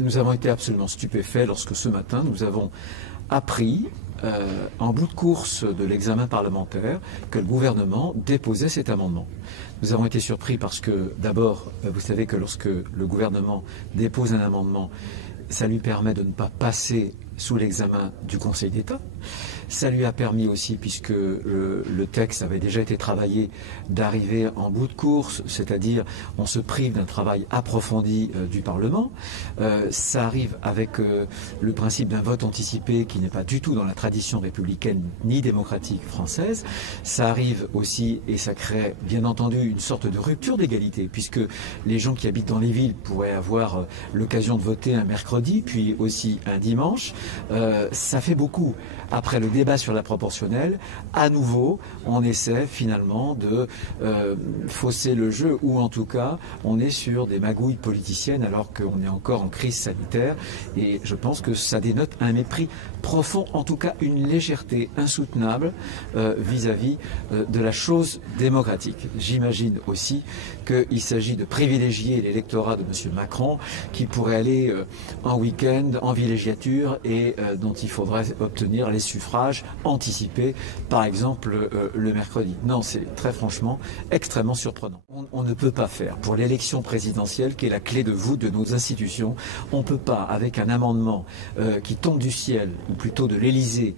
Nous avons été absolument stupéfaits lorsque ce matin nous avons appris en bout de course de l'examen parlementaire que le gouvernement déposait cet amendement. Nous avons été surpris parce que d'abord, vous savez que lorsque le gouvernement dépose un amendement, ça lui permet de ne pas passer sous l'examen du Conseil d'État. Ça lui a permis aussi, puisque le texte avait déjà été travaillé, d'arriver en bout de course, c'est-à-dire on se prive d'un travail approfondi du Parlement. Ça arrive avec le principe d'un vote anticipé qui n'est pas du tout dans la tradition républicaine ni démocratique française. Ça arrive aussi, et ça crée bien entendu une sorte de rupture d'égalité, puisque les gens qui habitent dans les villes pourraient avoir l'occasion de voter un mercredi, puis aussi un dimanche. Ça fait beaucoup. Après le débat sur la proportionnelle, à nouveau, on essaie finalement de fausser le jeu, ou en tout cas, on est sur des magouilles politiciennes alors qu'on est encore en crise sanitaire. Et je pense que ça dénote un mépris profond, en tout cas une légèreté insoutenable vis-à-vis de la chose démocratique. J'imagine aussi qu'il s'agit de privilégier l'électorat de M. Macron, qui pourrait aller en week-end, en villégiature, et dont il faudrait obtenir les suffrages anticipés, par exemple le mercredi. Non, c'est très franchement extrêmement surprenant. On ne peut pas faire pour l'élection présidentielle, qui est la clé de voûte de nos institutions, on ne peut pas, avec un amendement qui tombe du ciel, ou plutôt de l'Élysée,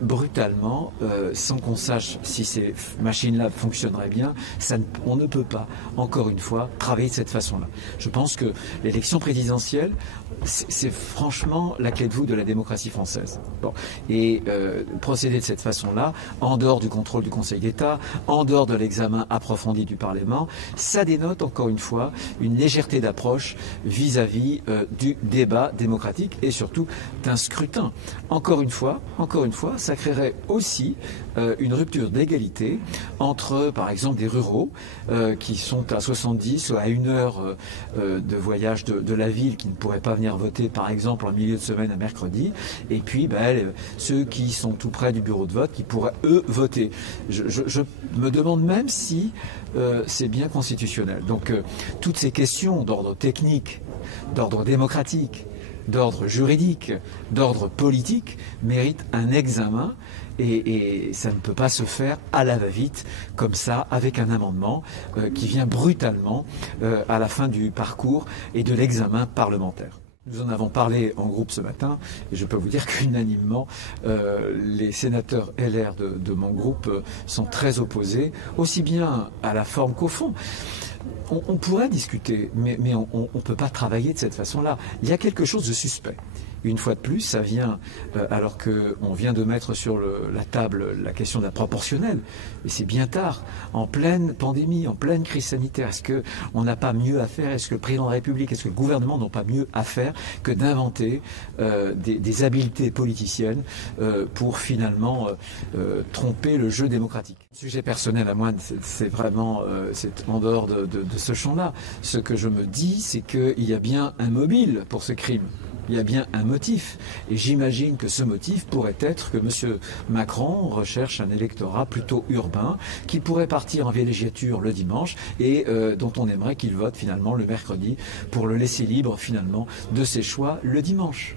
brutalement, sans qu'on sache si ces machines-là fonctionneraient bien, on ne peut pas, encore une fois, travailler de cette façon-là. Je pense que l'élection présidentielle, c'est franchement la clé de voûte de la démocratie française. Bon. Et procéder de cette façon-là, en dehors du contrôle du Conseil d'État, en dehors de l'examen approfondi du Parlement, ça dénote encore une fois une légèreté d'approche vis-à-vis du débat démocratique et surtout d'un scrutin. Encore une fois, ça créerait aussi une rupture d'égalité entre, par exemple, des ruraux qui sont à 70 ou à 1 heure de voyage de la ville, qui ne pourraient pas venir voter, par exemple, en milieu de semaine à mercredi, et puis ceux qui sont tout près du bureau de vote, qui pourraient, eux, voter. Je me demande même si c'est bien constitutionnel. Donc, toutes ces questions d'ordre technique, d'ordre démocratique, d'ordre juridique, d'ordre politique, méritent un examen, et ça ne peut pas se faire à la va-vite, comme ça, avec un amendement qui vient brutalement à la fin du parcours et de l'examen parlementaire. Nous en avons parlé en groupe ce matin, et je peux vous dire qu'unanimement, les sénateurs LR de mon groupe sont très opposés, aussi bien à la forme qu'au fond. On pourrait discuter, mais on ne peut pas travailler de cette façon-là. Il y a quelque chose de suspect. Une fois de plus, ça vient alors qu'on vient de mettre sur la table la question de la proportionnelle. Et c'est bien tard, en pleine pandémie, en pleine crise sanitaire. Est-ce qu'on n'a pas mieux à faire? Est-ce que le président de la République, est-ce que le gouvernement n'ont pas mieux à faire que d'inventer des habiletés politiciennes pour finalement tromper le jeu démocratique? Sujet personnel à moi, c'est vraiment c'est en dehors de ce champ-là. Ce que je me dis, c'est qu'il y a bien un mobile pour ce crime. Il y a bien un motif. Et j'imagine que ce motif pourrait être que M. Macron recherche un électorat plutôt urbain, qui pourrait partir en villégiature le dimanche et dont on aimerait qu'il vote finalement le mercredi pour le laisser libre finalement de ses choix le dimanche.